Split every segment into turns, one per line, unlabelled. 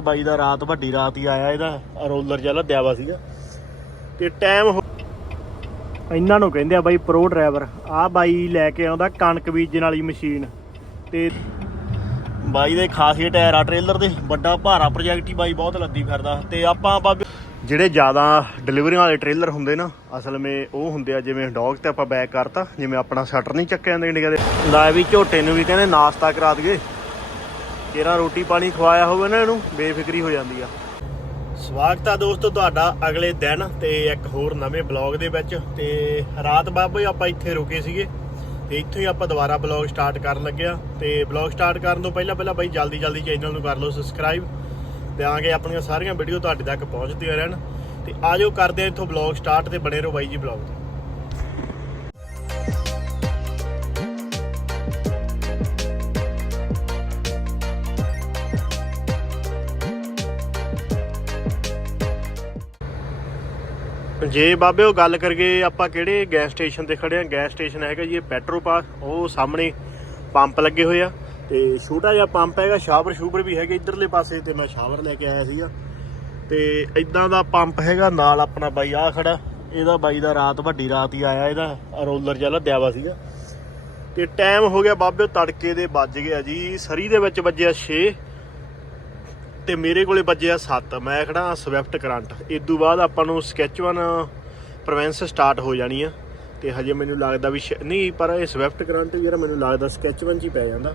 ਬਾਈ ਦਾ ਰਾਤ, ਵੱਡੀ ਰਾਤ ਹੀ ਆਇਆ ਇਹਦਾ ਰੋਲਰ ਜਿਹਾ ਲੱਦਿਆ ਵਾ ਸੀਗਾ। ਤੇ ਟਾਈਮ ਇਹਨਾਂ ਨੂੰ ਕਹਿੰਦੇ ਆ ਬਾਈ ਪ੍ਰੋ ਡਰਾਈਵਰ ਆ ਬਾਈ ਲੈ ਕੇ ਆਉਂਦਾ ਕਣਕ ਬੀਜਣ ਵਾਲੀ ਮਸ਼ੀਨ ਤੇ ਬਾਈ ਦੇ ਖਾਸੀਅਤ ਟਾਇਰ ਆ ਟ੍ਰੇਲਰ ਦੇ, ਵੱਡਾ ਭਾਰਾ ਪ੍ਰੋਜੈਕਟ ਹੀ ਬਾਈ ਬਹੁਤ ਲੱਦੀ ਫਿਰਦਾ। ਤੇ ਆਪਾਂ ਬਾਬੇ ਜਿਹੜੇ ਜ਼ਿਆਦਾ ਡਿਲੀਵਰੀਆਂ ਵਾਲੇ ਟ੍ਰੇਲਰ ਹੁੰਦੇ ਨਾ, ਅਸਲ ਵਿੱਚ ਉਹ ਹੁੰਦੇ ਆ ਜਿਵੇਂ ਡੌਗ ਤੇ ਆਪਾਂ ਬੈਕ ਕਰਤਾ, ਜਿਵੇਂ ਆਪਣਾ ਸ਼ਟਰ ਨਹੀਂ ਚੱਕਿਆ ਜਾਂਦੇ ਇੰਡੀਆ ਦੇ। ਲੈ ਵੀ ਝੋਟੇ ਨੂੰ ਵੀ ਕਹਿੰਦੇ ਨਾਸ਼ਤਾ ਕਰਾ ਦਈਏ। ਜਿਹੜਾ ਰੋਟੀ ਪਾਣੀ ਖਵਾਇਆ ਹੋਵੇ ਨਾ ਇਹਨੂੰ, ਬੇਫਿਕਰੀ ਹੋ ਜਾਂਦੀ ਆ। ਸਵਾਗਤ ਆ ਦੋਸਤੋ ਤੁਹਾਡਾ ਅਗਲੇ ਦਿਨ ਤੇ ਇੱਕ ਹੋਰ ਨਵੇਂ ਬਲੌਗ ਦੇ ਵਿੱਚ। ਤੇ ਰਾਤ ਬਾਬੇ ਆਪਾਂ ਇੱਥੇ ਰੁਕੇ ਸੀਗੇ ਤੇ ਇੱਥੋਂ ਹੀ ਆਪਾਂ ਦੁਬਾਰਾ ਬਲੌਗ ਸਟਾਰਟ ਕਰਨ ਲੱਗਿਆ ਤੇ ਬਲੌਗ ਸਟਾਰਟ ਕਰਨ ਤੋਂ ਪਹਿਲਾਂ ਪਹਿਲਾਂ ਬਾਈ ਜਲਦੀ ਜਲਦੀ ਚੈਨਲ ਨੂੰ ਕਰ ਲਓ ਸਬਸਕ੍ਰਾਈਬ ਤੇ ਆਗੇ ਆਪਣੀਆਂ ਸਾਰੀਆਂ ਵੀਡੀਓ ਤੁਹਾਡੇ ਤੱਕ ਪਹੁੰਚਦੀਆਂ ਰਹਿਣ। ਤੇ ਆਜੋ ਕਰਦੇ ਆ ਇੱਥੋਂ ਬਲੌਗ ਸਟਾਰਟ ਤੇ ਬਣੇ ਰਹੋ ਬਾਈ ਜੀ ਬਲੌਗ ਜੇ ਬਾਬੇ ਉਹ ਗੱਲ ਕਰੀਏ ਆਪਾਂ ਕਿਹੜੇ ਗੈਸ ਸਟੇਸ਼ਨ ਤੇ ਖੜੇ ਆ? ਗੈਸ ਸਟੇਸ਼ਨ ਹੈਗਾ ਜੀ ਇਹ ਪੈਟਰੋ ਪਾਸ ਉਹ ਸਾਹਮਣੇ ਪੰਪ ਲੱਗੇ ਹੋਏ ਆ ਤੇ ਛੋਟਾ ਜਿਹਾ ਪੰਪ ਹੈਗਾ, ਸ਼ਾਵਰ ਸ਼ੂਬਰ ਵੀ ਹੈਗੇ ਇਧਰਲੇ ਪਾਸੇ ਤੇ ਮੈਂ ਸ਼ਾਵਰ ਲੈ ਕੇ ਆਇਆ ਸੀਗਾ। ਤੇ ਇਦਾਂ ਦਾ ਪੰਪ ਹੈਗਾ, ਨਾਲ ਆਪਣਾ ਬਾਈ ਆ ਖੜਾ, ਇਹਦਾ ਬਾਈ ਦਾ ਰਾਤ, ਵੱਡੀ ਰਾਤ ਹੀ ਆਇਆ ਇਹਦਾ ਰੋਲਰ ਜਿਹਾ ਲੱਦਿਆ ਵਾ ਸੀਗਾ। ਤੇ ਟਾਈਮ ਹੋ ਗਿਆ ਬਾਬੇ ਤੜਕੇ ਦੇ ਵੱਜ ਗਿਆ ਜੀ, ਸਰੀ ਦੇ ਵਿੱਚ ਵੱਜਿਆ 6 ਤੇ ਮੇਰੇ ਕੋਲੇ ਵੱਜਿਆ 7 ਮੈਂ ਖੜਾ ਸਵਿਫਟ ਕਰੰਟ। ਇਦੋਂ ਬਾਅਦ ਆਪਾਂ ਨੂੰ ਸਕੈਚਵਨ ਪ੍ਰੋਵੈਂਸ ਸਟਾਰਟ ਹੋ ਜਾਣੀ ਆ। ਤੇ ਹਜੇ ਮੈਨੂੰ ਲੱਗਦਾ ਵੀ ਸ਼ਾ- ਨਹੀਂ, ਪਰ ਇਹ ਸਵਿਫਟ ਕਰੰਟ ਜਿਹੜਾ ਮੈਨੂੰ ਲੱਗਦਾ ਸਕੈਚਵਨ ਚ ਹੀ ਪੈ ਜਾਂਦਾ।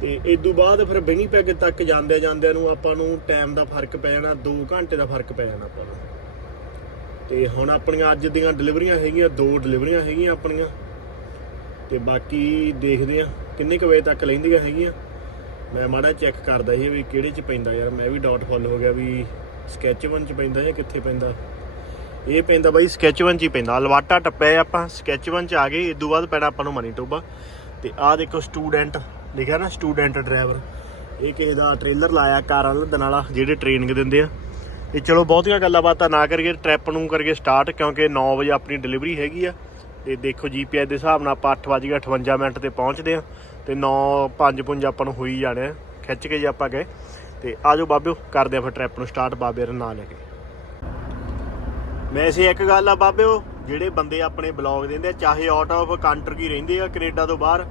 ਤੇ ਤੋਂ ਬਾਅਦ ਫਿਰ ਬਿਨੀ ਤੱਕ ਜਾਂਦੇ ਜਾਂਦਿਆਂ ਨੂੰ ਆਪਾਂ ਨੂੰ ਟਾਈਮ ਦਾ ਫ਼ਰਕ ਪੈ ਜਾਣਾ 2 ਘੰਟੇ ਦਾ ਫ਼ਰਕ ਪੈ ਜਾਣਾ ਆਪਾਂ ਨੂੰ। ਤੇ ਹੁਣ ਆਪਣੀਆਂ ਅੱਜ ਦੀਆਂ ਡਿਲੀਵਰੀਆਂ ਹੈਗੀਆਂ, ਦੋ ਡਿਲੀਵਰੀਆਂ ਹੈਗੀਆਂ ਆਪਣੀਆਂ। ਤੇ ਬਾਕੀ ਦੇਖਦੇ ਆ ਕਿੰਨੇ ਕੁ ਵਜੇ ਤੱਕ ਲੈਂਦੀਆਂ ਹੈਗੀਆਂ। ਮੈਂ ਮਾੜਾ ਚੈੱਕ ਕਰਦਾ ਸੀ ਵੀ ਕਿਹੜੇ ਚ ਪੈਂਦਾ ਯਾਰ, ਮੈਂ ਵੀ ਡਾਊਟ ਫੁੱਲ ਹੋ ਗਿਆ ਵੀ ਸਕੈਚਵਨ ਚ ਪੈਂਦਾ ਜਾਂ ਕਿੱਥੇ ਪੈਂਦਾ? ਇਹ ਪੈਂਦਾ ਬਾਈ ਸਕੈਚਵਨ ਚ ਹੀ ਪੈਂਦਾ। ਅਲਵਾਟਾ ਟੱਪਿਆ ਆਪਾਂ ਸਕੈਚਵਨ ਚ ਆ ਗਏ ਇਦੋਂ ਬਾਅਦ ਪੈਣਾ ਆਪਾਂ ਨੂੰ ਮਨੀ ਟੋਬਾ ਤੇ ਆਹ ਦੇਖੋ ਸਟੂਡੈਂਟ ਲਿਖਿਆ ਨਾ ਸਟੂਡੈਂਟ ਡਰਾਈਵਰ ਇਹ ਕਿਸੇ ਦਾ ਟ੍ਰੇਲਰ ਲਾਇਆ, ਕਾਰਾਂ ਲੱਦਣ ਵਾਲਾ, ਜਿਹੜੇ ਟ੍ਰੇਨਿੰਗ ਦਿੰਦੇ ਆ। ਤੇ ਚਲੋ ਬਹੁਤੀਆਂ ਗੱਲਾਂ ਬਾਤਾਂ ਨਾ ਕਰੀਏ ਟ੍ਰਿਪ ਨੂੰ ਕਰਕੇ ਸਟਾਰਟ ਕਿਉਂਕਿ 9 ਵਜੇ ਆਪਣੀ ਡਿਲੀਵਰੀ ਹੈਗੀ ਆ। ਤੇ ਦੇਖੋ ਜੀਪੀਐਸ ਦੇ ਹਿਸਾਬ ਨਾਲ ਆਪਾਂ 8:58 ਮਿੰਟ ਤੇ ਪਹੁੰਚਦੇ ਆ। ਤੇ 9 5 ਪੁੰਜ ਆਪਾਂ ਨੂੰ ਹੋਈ ਜਾਣੇ ਆ। ਖਿੱਚ ਕੇ ਜੇ ਆਪਾਂ ਗਏ। ਤੇ ਆਜੋ ਬਾਬਿਓ, ਕਰਦੇ ਆ ਫਿਰ ਟ੍ਰਿਪ ਨੂੰ ਸਟਾਰਟ ਬਾਬੇ ਰ ਨਾਂ ਲੈ ਕੇ। ਵੈਸੇ ਇੱਕ ਗੱਲ ਆ ਬਾਬਿਓ, ਜਿਹੜੇ ਬੰਦੇ ਆਪਣੇ ਬਲੌਗ ਦਿੰਦੇ ਆ, ਚਾਹੇ ਆਊਟ ਆਫ ਕੰਟਰੀ ਰਹਿੰਦੇ ਆ, ਕੈਨੇਡਾ ਤੋਂ ਬਾਹਰ,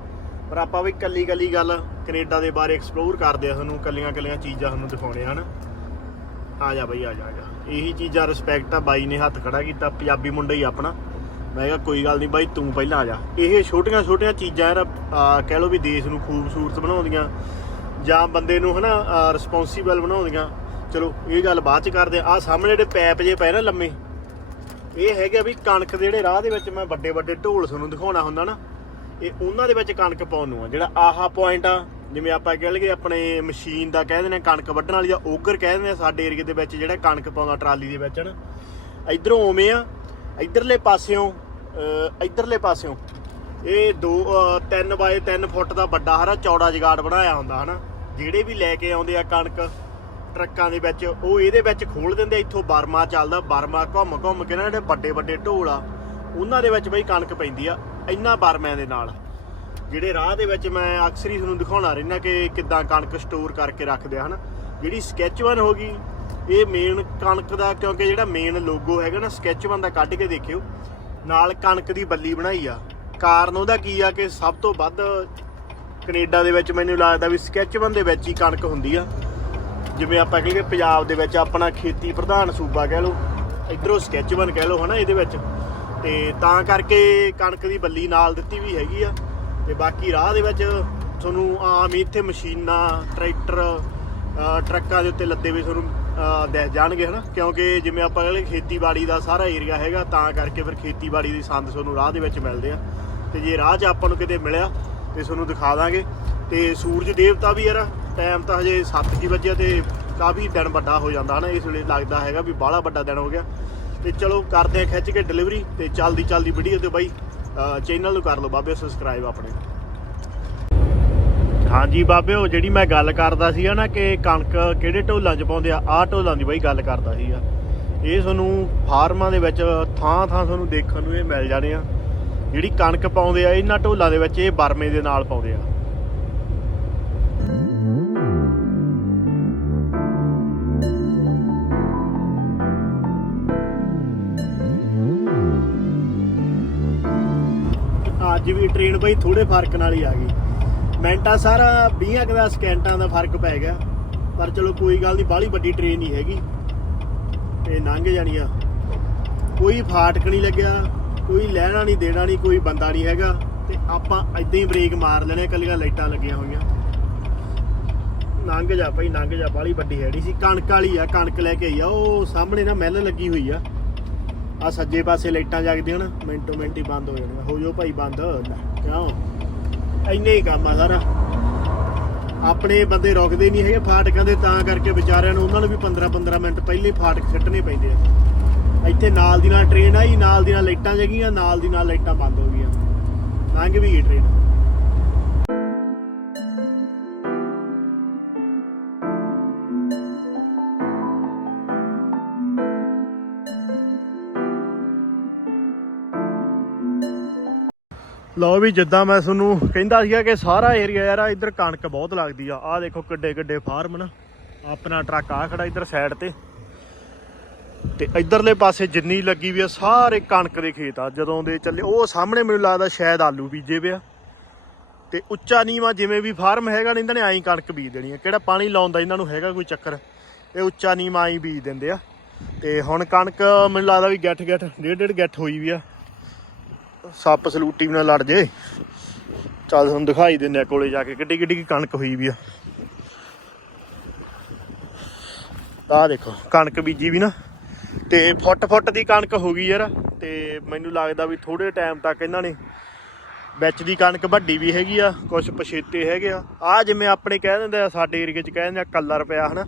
ਪਰ ਆਪਾਂ ਵੀ ਕੱਲੀ ਕੱਲੀ ਗੱਲ ਕੈਨੇਡਾ ਦੇ ਬਾਰੇ ਐਕਸਪਲੋਰ ਕਰਦੇ ਆ ਤੁਹਾਨੂੰ ਕੱਲੀਆਂ ਕੱਲੀਆਂ ਚੀਜ਼ਾਂ ਤੁਹਾਨੂੰ ਦਿਖਾਉਣੇ ਹਨ? ਆ ਜਾ ਬਈ, ਆ ਜਾ ਆ ਜਾ। ਇਹੀ ਚੀਜ਼ਾਂ ਰਿਸਪੈਕਟ ਆ, ਬਾਈ ਨੇ ਹੱਥ ਖੜਾ ਕੀਤਾ, ਪੰਜਾਬੀ ਮੁੰਡਾ ਹੀ ਆਪਣਾ। ਮੈਂ ਕਿਹਾ ਕੋਈ ਗੱਲ ਨਹੀਂ ਬਾਈ, ਤੂੰ ਪਹਿਲਾਂ ਆ ਜਾ। ਇਹ ਛੋਟੀਆਂ ਛੋਟੀਆਂ ਚੀਜ਼ਾਂ ਕਹਿ ਲਓ ਵੀ ਦੇਸ਼ ਨੂੰ ਖੂਬਸੂਰਤ ਬਣਾਉਂਦੀਆਂ, ਜਾਂ ਬੰਦੇ ਨੂੰ ਹਨਾ ਰਿਸਪੌਂਸੀਬਲ ਬਣਾਉਂਦੀਆਂ। ਚਲੋ, ਇਹ ਗੱਲ ਬਾਅਦ ਚ ਕਰਦੇ ਆ। ਆਹ ਸਾਹਮਣੇ ਜਿਹੜੇ ਪੈਪ ਜੇ ਪਏ ਨਾ ਲੰਮੇ, ਇਹ ਹੈਗੇ ਆ ਵੀ ਕਣਕ ਦੇ ਜਿਹੜੇ ਰਾਹ ਦੇ ਵਿੱਚ ਮੈਂ ਵੱਡੇ ਵੱਡੇ ਢੋਲ ਤੁਹਾਨੂੰ ਦਿਖਾਉਣਾ ਹੁੰਦਾ ਨਾ, ਇਹ ਉਹਨਾਂ ਦੇ ਵਿੱਚ ਕਣਕ ਪਾਉਣ ਨੂੰ ਆ। ਜਿਹੜਾ ਆਹਾ ਪੁਆਇੰਟ ਆ, ਜਿਵੇਂ ਆਪਾਂ ਕਹਿ ਲਈਏ ਆਪਣੇ ਮਸ਼ੀਨ ਦਾ ਕਹਿ ਦਿੰਦੇ ਆ, ਕਣਕ ਵੱਢਣ ਵਾਲੀ ਜਾਂ ਓਗਰ ਕਹਿ ਦਿੰਦੇ ਆ ਸਾਡੇ ਏਰੀਏ ਦੇ ਵਿੱਚ ਜਿਹੜਾ ਕਣਕ ਪਾਉਂਦਾ ਟਰਾਲੀ ਦੇ ਵਿੱਚ ਨਾ ਇਧਰੋਂ ਉਵੇਂ ਆ, ਇਧਰਲੇ ਪਾਸਿਓਂ ਇਧਰਲੇ ਪਾਸਿਓਂ। ਇਹ 2 3 ਬਾਏ 3 ਫੁੱਟ ਦਾ ਵੱਡਾ ਹਰਾ ਚੌੜਾ ਜਗਾੜ ਬਣਾਇਆ ਹੁੰਦਾ ਹਨਾ। ਜਿਹੜੇ ਵੀ ਲੈ ਕੇ ਆਉਂਦੇ ਆ ਕਣਕ ਟਰੱਕਾਂ ਦੇ ਵਿੱਚ, ਉਹ ਇਹਦੇ ਵਿੱਚ ਖੋਲ ਦਿੰਦੇ ਇੱਥੋਂ ਬਰਮਾ ਚੱਲਦਾ, ਬਰਮਾ ਘੁੰਮ ਘੁੰਮ ਕੇ ਨਾ ਜਿਹੜੇ ਵੱਡੇ ਵੱਡੇ ਢੋਲ ਆ, ਉਹਨਾਂ ਦੇ ਵਿੱਚ ਬਈ ਕਣਕ ਪੈਂਦੀ ਆ, ਇੰਨਾ ਬਰਮਿਆਂ ਦੇ ਨਾਲ। ਜਿਹੜੇ ਰਾਹ ਦੇ ਵਿੱਚ ਮੈਂ ਅਕਸਰ ਹੀ ਤੁਹਾਨੂੰ ਦਿਖਾਉਣਾ ਰਹਿਣਾ ਕਿ ਕਿੱਦਾਂ ਕਣਕ ਸਟੋਰ ਕਰਕੇ ਰੱਖਦੇ ਆ ਹਨਾ। ਜਿਹੜੀ ਸਕੈਚਵਨ ਹੋ ਗਈ, ਇਹ ਮੇਨ ਕਣਕ ਦਾ, ਕਿਉਂਕਿ ਜਿਹੜਾ ਮੇਨ ਲੋਗੋ ਹੈਗਾ ਨਾ ਸਕੈਚਵਨ ਦਾ ਕੱਢ ਕੇ ਦੇਖਿਓ। ਨਾਲ ਕਣਕ ਦੀ ਬੱਲੀ ਬਣਾਈ ਆ। ਕਾਰਨ ਉਹਦਾ ਕੀ ਆ ਕਿ ਸਭ ਤੋਂ ਵੱਧ ਕੈਨੇਡਾ ਦੇ ਵਿੱਚ ਮੈਨੂੰ ਲੱਗਦਾ ਵੀ ਸਕੈਚਵਨ ਦੇ ਵਿੱਚ ਹੀ ਕਣਕ ਹੁੰਦੀ ਆ। ਜਿਵੇਂ ਆਪਾਂ ਕਹੀਏ ਪੰਜਾਬ ਦੇ ਵਿੱਚ ਆਪਣਾ ਖੇਤੀ ਪ੍ਰਧਾਨ ਸੂਬਾ ਕਹਿ ਲਓ, ਇਧਰੋਂ ਸਕੈਚਵਨ ਕਹਿ ਲਓ ਹਨਾ ਇਹਦੇ ਵਿੱਚ। ਤੇ ਤਾਂ ਕਰਕੇ ਕਣਕ ਦੀ ਬੱਲੀ ਨਾਲ ਦਿੱਤੀ ਵੀ ਹੈਗੀ ਆ। ਤੇ ਬਾਕੀ ਰਾਹ ਦੇ ਵਿੱਚ ਤੁਹਾਨੂੰ ਆਮ ਹੀ ਇੱਥੇ ਮਸ਼ੀਨਾਂ, ਟਰੈਕਟਰ ਟਰੱਕਾਂ ਦੇ ਉੱਤੇ ਲੱਦੇ ਵੀ ਤੁਹਾਨੂੰ ਦਿਖ ਜਾਣਗੇ, ਹਨਾ? ਕਿਉਂਕਿ ਜਿਵੇਂ ਆਪਾਂ ਕਹਿੰਦੇ ਖੇਤੀਬਾੜੀ ਦਾ ਸਾਰਾ ਏਰੀਆ ਹੈਗਾ, ਤਾਂ ਕਰਕੇ ਫਿਰ ਖੇਤੀਬਾੜੀ ਦੀ ਸੰਦ ਤੁਹਾਨੂੰ ਰਾਹ ਦੇ ਵਿੱਚ ਮਿਲਦੇ ਆ। ਤੇ ਜੇ ਰਾਹ 'ਚ ਆਪਾਂ ਨੂੰ ਕਿਤੇ ਮਿਲਿਆ, ਤੇ ਤੁਹਾਨੂੰ ਦਿਖਾ ਦਾਂਗੇ। ਤੇ ਸੂਰਜ ਦੇਵਤਾ ਵੀ ਯਾਰ ਟਾਈਮ ਤਾਂ ਹਜੇ 7 ਜੀ ਵਜੇ ਤੇ ਕਾਫੀ ਦਿਨ ਵੱਡਾ ਹੋ ਜਾਂਦਾ, ਹਨਾ? ਇਸ ਵੇਲੇ ਲੱਗਦਾ ਹੈਗਾ ਵੀ ਬਾਹਲਾ ਵੱਡਾ ਦਿਨ ਹੋ ਗਿਆ। ਤੇ ਚਲੋ, ਕਰਦੇ ਆ ਖਿੱਚ ਕੇ ਡਿਲੀਵਰੀ ਤੇ ਚੱਲਦੀ ਚੱਲਦੀ ਵੀਡੀਓ ਤੇ ਬਾਈ ਚੈਨਲ ਨੂੰ ਕਰ ਲਓ ਬਾਬੇ ਸਬਸਕ੍ਰਾਈਬ ਆਪਣੇ। ਹਾਂਜੀ ਬਾਬੇ, ਉਹ ਜਿਹੜੀ ਮੈਂ ਗੱਲ ਕਰਦਾ ਸੀ ਨਾ ਕਿ ਕਣਕ ਕਿਹੜੇ ਢੋਲਾਂ 'ਚ ਪਾਉਂਦੇ ਆ, ਆਹ ਢੋਲਾਂ ਦੀ ਬਈ ਗੱਲ ਕਰਦਾ ਸੀ ਆ। ਇਹ ਤੁਹਾਨੂੰ ਫਾਰਮਾਂ ਦੇ ਵਿੱਚ ਥਾਂ ਥਾਂ ਤੁਹਾਨੂੰ ਦੇਖਣ ਨੂੰ ਇਹ ਮਿਲ ਜਾਣੇ ਆ। ਜਿਹੜੀ ਕਣਕ ਪਾਉਂਦੇ ਆ, ਇਹਨਾਂ ਢੋਲਾਂ ਦੇ ਵਿੱਚ ਇਹ ਬਰਮੇ ਦੇ ਨਾਲ ਪਾਉਂਦੇ ਆ। ਅੱਜ ਵੀ ਟ੍ਰੇਨ ਬਈ ਥੋੜੇ ਫ਼ਰਕ ਨਾਲ ਹੀ ਆ ਗਈ। ਮਿੰਟਾਂ ਸਾਰਾ 20 ਕੁ ਦਾ ਸਕਿੰਟਾਂ ਦਾ ਫ਼ਰਕ ਪੈ ਗਿਆ। ਪਰ ਚਲੋ ਕੋਈ ਗੱਲ ਨਹੀਂ ਬਾਹਲੀ ਵੱਡੀ ਟ੍ਰੇਨ ਨਹੀਂ ਹੈਗੀ। ਤੇ ਲੰਘ ਜਾਣੀਆਂ ਕੋਈ ਫਾਟਕ ਨਹੀਂ ਲੱਗਿਆ, ਕੋਈ ਲੈਣਾ ਨਹੀਂ ਦੇਣਾ ਨਹੀਂ ਕੋਈ ਬੰਦਾ ਨਹੀਂ ਹੈਗਾ। ਤੇ ਆਪਾਂ ਏਦਾਂ ਹੀ ਬ੍ਰੇਕ ਮਾਰ ਲੈਣੇ ਕੱਲੀਆਂ ਲਾਈਟਾਂ ਲੱਗੀਆਂ ਹੋਈਆਂ। ਲੰਘ ਜਾ ਭਾਈ, ਲੰਘ ਜਾ, ਬਾਹਲੀ ਵੱਡੀ ਹੈੜੀ ਸੀ। ਕਣਕ ਵਾਲੀ ਆ, ਕਣਕ ਲੈ ਕੇ ਆਈ ਆ। ਉਹ ਸਾਹਮਣੇ ਨਾ ਮਹਿਲ ਲੱਗੀ ਹੋਈ ਆ। ਆ ਸੱਜੇ ਪਾਸੇ ਲਾਈਟਾਂ ਜਗਦੀਆਂ ਨਾ, ਮਿੰਟੋ ਮਿੰਟ ਹੀ ਬੰਦ ਹੋ ਜਾਣੀਆਂ। ਹੋ ਜਾਓ ਭਾਈ, ਬੰਦ। ਕਿਉਂ ਇੰਨੇ ਹੀ ਕੰਮ ਆ ਸਾਰਾ। ਆਪਣੇ ਬੰਦੇ ਰੁਕਦੇ ਨਹੀਂ ਹੈਗੇ ਫਾਟਕਾਂ ਦੇ, ਤਾਂ ਕਰਕੇ ਵਿਚਾਰਿਆਂ ਨੂੰ ਉਹਨਾਂ ਨੂੰ ਵੀ 15 15 ਮਿੰਟ ਪਹਿਲੇ ਫਾਟਕ ਛੱਡਣੇ ਪੈਂਦੇ ਆ। ਇੱਥੇ ਨਾਲ ਦੀ ਨਾਲ ਟ੍ਰੇਨ ਆਈ ਨਾਲ ਦੀ ਨਾਲ ਲਾਈਟਾਂ ਜਗੀਆਂ, ਨਾਲ ਦੀ ਨਾਲ ਲਾਈਟਾਂ ਬੰਦ ਹੋ ਗਈਆਂ। ਲੰਘ ਵੀ ਗਈ ਟ੍ਰੇਨ ਲਓ ਵੀ ਜਿੱਦਾਂ ਮੈਂ ਤੁਹਾਨੂੰ ਕਹਿੰਦਾ ਸੀਗਾ ਕਿ ਸਾਰਾ ਏਰੀਆ ਯਾਰ ਇੱਧਰ ਕਣਕ ਬਹੁਤ ਲੱਗਦੀ ਆ। ਆਹ ਦੇਖੋ ਕਿੱਡੇ ਕਿੱਡੇ ਫਾਰਮ ਨਾ। ਆਪਣਾ ਟਰੱਕ ਆ ਖੜਾ ਇੱਧਰ ਸਾਈਡ ਤੇ। ਤੇ ਇਧਰਲੇ ਪਾਸੇ ਜਿੰਨੀ ਲੱਗੀ ਵੀ ਆ, ਸਾਰੇ ਕਣਕ ਦੇ ਖੇਤ ਆ। ਜਦੋਂ ਦੇ ਚੱਲੇ, ਉਹ ਸਾਹਮਣੇ ਮੈਨੂੰ ਲੱਗਦਾ ਸ਼ਾਇਦ ਆਲੂ ਬੀਜੇ ਪਿਆ ਤੇ ਉੱਚਾ ਨੀਵਾਂ ਜਿਵੇਂ ਵੀ ਫਾਰਮ ਹੈਗਾ ਨਾ, ਇਹਨਾਂ ਨੇ ਐਂ ਕਣਕ ਬੀਜ ਦੇਣੀ ਆ। ਕਿਹੜਾ ਪਾਣੀ ਲਾਉਣ ਦਾ ਇਹਨਾਂ ਨੂੰ ਹੈਗਾ ਕੋਈ ਚੱਕਰ? ਇਹ ਉੱਚਾ ਨੀਵਾਂ ਐਂ ਬੀਜ ਦਿੰਦੇ ਆ। ਤੇ ਹੁਣ ਕਣਕ ਮੈਨੂੰ ਲੱਗਦਾ ਵੀ ਗੱਠ ਗੱਠ ਡੇਢ ਡੇਢ ਗੱਠ ਹੋਈ ਵੀ ਆ। ਸੱਪ ਸਲੂਟੀ ਵੀ ਨਾ ਲੜ ਜੇ। ਚੱਲ ਤੁਹਾਨੂੰ ਦਿਖਾਈ ਦਿੰਦੇ ਆ ਕੋਲੇ ਜਾ ਕੇ ਕਿੱਡੀ ਕਿੱਡੀ ਕਣਕ ਹੋਈ ਵੀ ਆ। ਆਹ ਦੇਖੋ, ਕਣਕ ਬੀਜੀ ਵੀ ਨਾ। ਤੇ ਫੁੱਟ ਫੁੱਟ ਦੀ ਕਣਕ ਹੋ ਗਈ ਯਾਰ। ਤੇ ਮੈਨੂੰ ਲੱਗਦਾ ਵੀ ਥੋੜੇ ਟਾਈਮ ਤੱਕ ਇਹਨਾਂ ਨੇ ਵਿੱਚ ਦੀ ਕਣਕ ਵੱਡੀ ਵੀ ਹੈਗੀ ਆ ਕੁਝ ਪਛੇਤੇ ਹੈਗੇ ਆ। ਆ ਜਿਵੇਂ ਆਪਣੇ ਕਹਿ ਦਿੰਦੇ ਆ, ਸਾਡੇ ਏਰੀਏ 'ਚ ਕਹਿ ਦਿੰਦੇ ਆ, ਕਲਰ ਪਿਆ ਹਨਾ।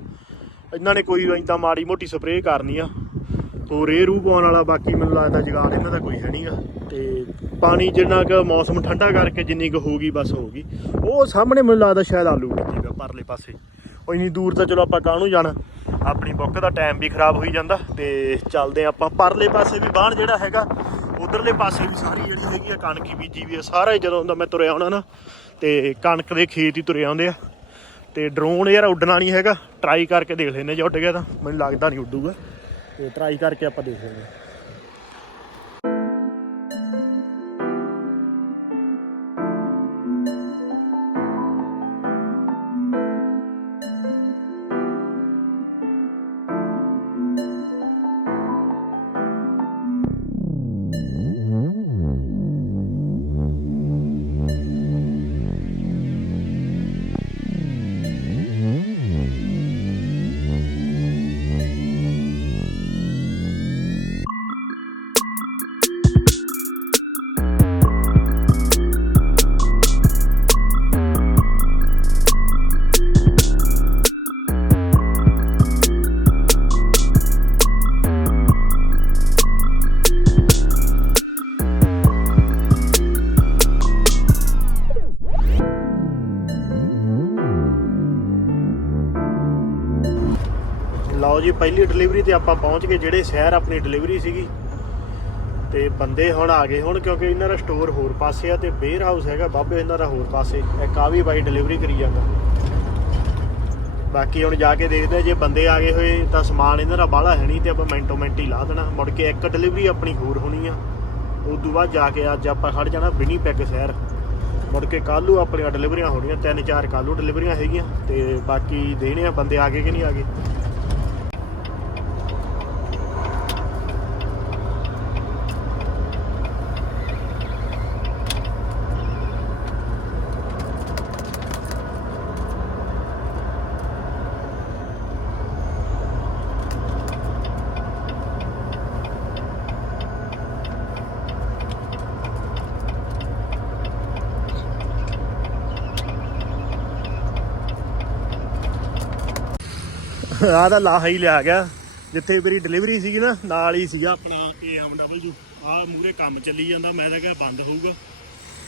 ਇਹਨਾਂ ਨੇ ਕੋਈ ਇੰਤਾ ਮਾੜੀ ਮੋਟੀ ਸਪਰੇਅ ਕਰਨੀ ਆ। ਤੋ ਰੇ ਰੂਹ ਪਾਉਣ ਵਾਲਾ, ਬਾਕੀ ਮੈਨੂੰ ਲੱਗਦਾ ਜਗਾੜ ਇਹਨਾਂ ਦਾ ਕੋਈ ਹੈ ਨਹੀਂਗਾ ਤੇ ਪਾਣੀ ਜਿੰਨਾ ਕੁ ਮੌਸਮ ਠੰਡਾ ਕਰਕੇ ਜਿੰਨੀ ਕੁ ਹੋਊਗੀ, ਬਸ ਹੋਊਗੀ। ਉਹ ਸਾਹਮਣੇ ਮੈਨੂੰ ਲੱਗਦਾ ਸ਼ਾਇਦ ਆਲੂ ਬੀਜੇਗਾ ਪਰਲੇ ਪਾਸੇ। ਉਹ ਇੰਨੀ ਦੂਰ ਤਾਂ ਚਲੋ ਆਪਾਂ ਕਾਹਨੂੰ ਜਾਣਾ। ਆਪਣੀ ਬੁੱਕ ਦਾ ਟਾਈਮ ਵੀ ਖਰਾਬ ਹੋਈ ਜਾਂਦਾ ਤੇ ਚੱਲਦੇ ਆਪਾਂ ਪਰਲੇ ਪਾਸੇ ਵੀ। ਬਾਹਣ ਜਿਹੜਾ ਹੈਗਾ, ਉਧਰਲੇ ਪਾਸੇ ਵੀ ਸਾਰੀ ਜਿਹੜੀ ਹੈਗੀ ਆ ਕਣਕ ਬੀਜੀ ਵੀ ਆ। ਸਾਰਾ ਜਦੋਂ ਦਾ ਮੈਂ ਤੁਰਿਆ ਆਉਣਾ ਨਾ, ਤੇ ਕਣਕ ਦੇ ਖੇਤ ਹੀ ਤੁਰੇ ਆਉਂਦੇ ਆ। ਤੇ ਡਰੋਨ ਯਾਰ ਉੱਡਣਾ ਨਹੀਂ ਹੈਗਾ। ਟਰਾਈ ਕਰਕੇ ਦੇਖ ਲੈਨੇ ਜੇ ਉੱਡ ਗਿਆ ਤਾਂ। ਮੈਨੂੰ ਲੱਗਦਾ ਨਹੀਂ ਉੱਡੂਗਾ। ਤੇ ਟਰਾਈ ਕਰਕੇ ਆਪਾਂ ਦੇਖ ਲੈਂਦੇ ਪਹਿਲੀ ਡਿਲੀਵਰੀ ਤੇ ਆਪਾਂ ਪਹੁੰਚ ਗਏ, ਜਿਹੜੇ ਸ਼ਹਿਰ ਆਪਣੀ ਡਿਲੀਵਰੀ ਸੀਗੀ। ਤੇ ਬੰਦੇ ਹੁਣ ਆ ਗਏ ਹੁਣ, ਕਿਉਂਕਿ ਇਹਨਾਂ ਦਾ ਸਟੋਰ ਹੋਰ ਪਾਸੇ ਆ ਤੇ ਬੇਅਰ ਹਾਊਸ ਹੈਗਾ, ਬਾਬੇ ਇਹਨਾਂ ਦਾ ਹੋਰ ਪਾਸੇ। ਇੱਕ ਆ ਵੀ ਬਾਈ ਡਿਲੀਵਰੀ ਕਰੀ ਜਾਂਦਾ। ਬਾਕੀ ਹੁਣ ਜਾ ਕੇ ਦੇਖਦੇ ਜੇ ਬੰਦੇ ਆ ਗਏ ਹੋਏ ਤਾਂ ਸਮਾਨ ਇਹਨਾਂ ਦਾ ਬਾਹਲਾ ਹੈ ਨਹੀਂ ਤੇ ਆਪਾਂ ਮਿੰਟੋ ਮਿੰਟ ਹੀ ਲਾ ਦੇਣਾ। ਮੁੜ ਕੇ ਇੱਕ ਡਿਲੀਵਰੀ ਆਪਣੀ ਹੋਰ ਹੋਣੀ ਆ। ਉਦੋਂ ਬਾਅਦ ਜਾ ਕੇ ਅੱਜ ਆਪਾਂ ਖੜ ਜਾਣਾ ਬਿਨੀਪੈਕ ਸ਼ਹਿਰ। ਮੁੜ ਕੇ ਕੱਲੂ ਆਪਣੀਆਂ ਡਿਲੀਵਰੀਆਂ ਹੋਣੀਆਂ, ਤਿੰਨ ਚਾਰ ਕੱਲੂ ਡਿਲੀਵਰੀਆਂ ਹੈਗੀਆਂ ਤੇ ਬਾਕੀ ਦੇਣੇ ਆ, ਬੰਦੇ ਆ ਗਏ ਕਿ ਨਹੀਂ ਆ ਗਏ। ਆਹ ਤਾਂ ਲਾਹਾ ਹੀ ਲਿਆ ਗਿਆ। ਜਿੱਥੇ ਮੇਰੀ ਡਿਲੀਵਰੀ ਸੀਗੀ ਨਾ, ਨਾਲ ਹੀ ਸੀਗਾ ਆਪਣਾ AMW ਆਹ ਮੂਰੇ ਕੰਮ ਚੱਲੀ ਜਾਂਦਾ, ਮੈਂ ਤਾਂ ਕਿਹਾ ਬੰਦ ਹੋਊਗਾ।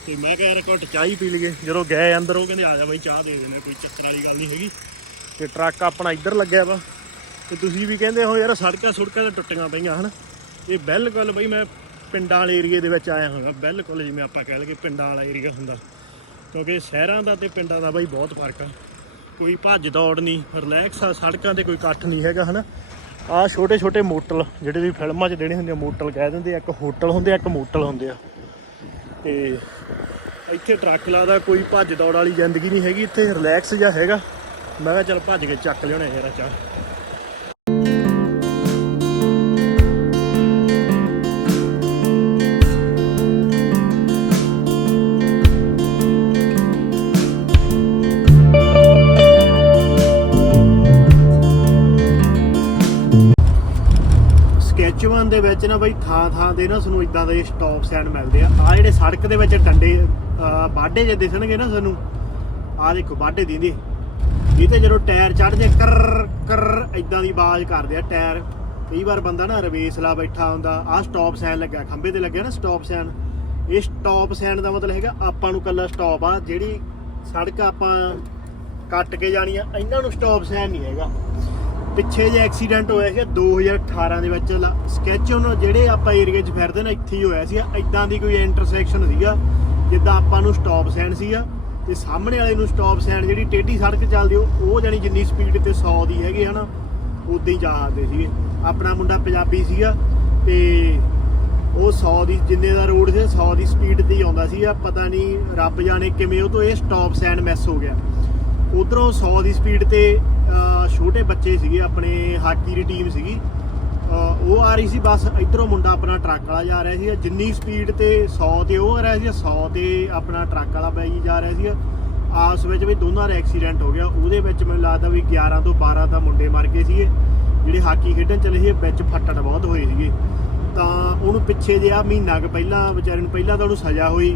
ਤੇ ਮੈਂ ਕਿਹਾ ਯਾਰ ਘੁੱਟ ਚਾਹ ਹੀ ਪੀ ਲਈਏ। ਜਦੋਂ ਗਏ ਅੰਦਰ, ਉਹ ਕਹਿੰਦੇ, ਆ ਜਾ ਬਾਈ, ਚਾਹ ਦੇ ਦੇਣੇ ਕੋਈ ਚੱਕਰ ਵਾਲੀ ਗੱਲ ਨਹੀਂ ਹੈਗੀ। ਤੇ ਟਰੱਕ ਆਪਣਾ ਇੱਧਰ ਲੱਗਿਆ ਵਾ। ਤੇ ਤੁਸੀਂ ਵੀ ਕਹਿੰਦੇ ਹੋ, ਯਾਰ ਸੜਕਾਂ ਸੁੜਕਾਂ ਤਾਂ ਟੁੱਟੀਆਂ ਪਈਆਂ, ਹਨ? ਇਹ ਬਿਲਕੁਲ ਬਈ, ਮੈਂ ਪਿੰਡਾਂ ਵਾਲੇ ਏਰੀਏ ਦੇ ਵਿੱਚ ਆਇਆ ਹੋਇਆ। ਬਿਲਕੁਲ ਜਿਵੇਂ ਆਪਾਂ ਕਹਿ ਲਈਏ, ਪਿੰਡਾਂ ਵਾਲਾ ਏਰੀਆ ਹੁੰਦਾ। ਕਿਉਂਕਿ ਸ਼ਹਿਰਾਂ ਦਾ ਤੇ ਪਿੰਡਾਂ ਦਾ ਬਈ ਬਹੁਤ ਫ਼ਰਕ ਆ। ਕੋਈ ਭੱਜ ਦੌੜ ਨਹੀਂ ਰਿਲੈਕਸ ਆ, ਸੜਕਾਂ ਤੇ ਕੋਈ ਇਕੱਠ ਨਹੀਂ ਹੈਗਾ, ਹਨਾ? ਆ ਛੋਟੇ ਛੋਟੇ ਮੋਟਲ, ਜਿਹੜੇ ਵੀ ਫਿਲਮਾਂ 'ਚ ਦੇਣੇ ਹੁੰਦੇ ਆ, ਮੋਟਲ ਕਹਿ ਦਿੰਦੇ ਆ, ਇੱਕ ਹੋਟਲ ਹੁੰਦੇ ਆ, ਇੱਕ ਮੋਟਲ ਹੁੰਦੇ ਆ। ਤੇ ਇੱਥੇ ਟਰੱਕ ਲਾਦਾ, ਕੋਈ ਭੱਜ ਦੌੜ ਵਾਲੀ ਜ਼ਿੰਦਗੀ ਨਹੀਂ ਹੈਗੀ, ਇੱਥੇ ਰਿਲੈਕਸ ਜਿਹਾ ਹੈਗਾ। ਮੈਂ ਕਿਹਾ ਚੱਲ ਭੱਜ ਕੇ ਚੱਕ ਲਿਆਉਣਾ ਯਾਰ ਚਾਹ ਸਕੈਚਵਨ ਦੇ ਵਿੱਚ ਨਾ ਬਈ ਥਾਂ ਥਾਂ ਦੇ ਨਾ ਤੁਹਾਨੂੰ ਇਦਾਂ ਦੇ ਸਟਾਪ ਸਾਈਨ ਮਿਲਦੇ ਆ। ਆ ਜਿਹੜੇ ਸੜਕ ਦੇ ਵਿੱਚ ਡੰਡੇ ਬਾਡੇ ਜੇ ਦਿਸਣਗੇ ਨਾ ਤੁਹਾਨੂੰ ਆ ਦੇਖੋ ਬਾਡੇ ਦੀਂਦੇ ਇਹ ਤੇ ਜਦੋਂ ਟਾਇਰ ਚੜ ਕਰ ਕਰ ਇਦਾਂ ਦੀ ਆਵਾਜ਼ ਕਰਦੇ ਆ ਟਾਇਰ। ਕਈ ਵਾਰ ਬੰਦਾ ਨਾ ਰਵੇਸਲਾ ਬੈਠਾ ਹੁੰਦਾ ਆ ਸਟਾਪ ਸਾਈਨ ਲੱਗਿਆ ਖੰਬੇ ਤੇ ਲੱਗਿਆ ਨਾ ਸਟਾਪ ਸਾਈਨ ਇਹ ਸਟਾਪ ਸਾਈਨ ਦਾ ਮਤਲਬ ਹੈਗਾ ਆਪਾਂ ਨੂੰ ਕੱਲਾ ਸਟਾਪ ਆ, ਜਿਹੜੀ ਸੜਕ ਆਪਾਂ ਕੱਟ ਕੇ ਜਾਣੀ ਆ, ਇਹਨਾਂ ਨੂੰ ਸਟਾਪ ਸਾਈਨ ਨਹੀਂ ਹੈਗਾ। ਪਿੱਛੇ ਜੇ ਐਕਸੀਡੈਂਟ ਹੋਇਆ ਸੀ 2018 ਦੇ ਵਿੱਚ ਸਕੈਚ ਉਹਨਾਂ ਜਿਹੜੇ ਆਪਾਂ ਏਰੀਆ 'ਚ ਫਿਰਦੇ ਨਾ, ਇੱਥੇ ਹੀ ਹੋਇਆ ਸੀ ਇਦਾਂ ਦੀ ਕੋਈ ਇੰਟਰਸੈਕਸ਼ਨ ਸੀਗਾ, ਜਿੱਦਾਂ ਆਪਾਂ ਨੂੰ ਸਟਾਪ ਸਾਈਨ ਸੀਗਾ, ਤੇ ਸਾਹਮਣੇ ਵਾਲੇ ਨੂੰ ਸਟਾਪ ਸਾਈਨ ਜਿਹੜੀ ਟੇਢੀ ਸੜਕ ਚੱਲਦੀ, ਉਹ ਉਹ ਜਾਨੀ ਜਿੰਨੀ ਸਪੀਡ ਤੇ 100 ਦੀ ਹੈਗੀ ਹਨਾ ਉਦਾਂ ਹੀ ਜਾਂਦੇ ਸੀਗੇ। ਆਪਣਾ ਮੁੰਡਾ ਪੰਜਾਬੀ ਸੀਗਾ, ਤੇ ਉਹ 100 ਦੀ ਜਿੰਨੇ ਦਾ ਰੋਡ ਸੀ 100 ਦੀ ਸਪੀਡ ਤੇ ਹੀ ਆਉਂਦਾ ਸੀਗਾ। ਪਤਾ ਨਹੀਂ ਰੱਬ ਜਾਣੇ ਕਿਵੇਂ ਉਹ ਤੋਂ ਇਹ ਸਟਾਪ ਸਾਈਨ ਮਿਸ ਹੋ ਗਿਆ। ਉਧਰੋਂ 100 ਦੀ ਸਪੀਡ ਤੇ ਛੋਟੇ ਬੱਚੇ ਸੀਗੇ, ਆਪਣੇ ਹਾਕੀ ਦੀ ਟੀਮ ਸੀਗੀ। ਉਹ ਆ ਰਹੀ ਸੀ, ਬਸ ਇਧਰੋਂ ਮੁੰਡਾ ਆਪਣਾ ਟਰੱਕ ਵਾਲਾ ਜਾ ਰਿਹਾ ਸੀ ਜਿੰਨੀ ਸਪੀਡ ਤੇ 100 ਤੇ ਉਹ ਆ ਰਿਹਾ ਸੀ 100 ਤੇ ਆਪਣਾ ਟਰੱਕ ਵਾਲਾ ਬਾਈ ਜਾ ਰਿਹਾ ਸੀ ਆਪਸ ਵਿੱਚ ਵੀ ਦੋਨਾਂ ਦਾ ਐਕਸੀਡੈਂਟ ਹੋ ਗਿਆ। ਉਹਦੇ ਵਿੱਚ ਮੈਨੂੰ ਲੱਗਦਾ ਵੀ 11 ਤੋਂ 12 ਤਾਂ ਮੁੰਡੇ ਮਰ ਗਏ ਸੀਗੇ। ਜਿਹੜੇ ਹਾਕੀ ਖੇਡਣ ਚਲੇ ਸੀ ਵਿੱਚ ਫੱਟੜ ਬਹੁਤ ਹੋਏ ਸੀਗੇ। ਤਾਂ ਉਹਨੂੰ ਪਿੱਛੇ ਜਿਹਾ ਮਹੀਨਾ ਕੁ ਪਹਿਲਾਂ, ਵਿਚਾਰੇ ਨੂੰ ਪਹਿਲਾਂ ਤਾਂ ਉਹਨੂੰ ਸਜ਼ਾ ਹੋਈ।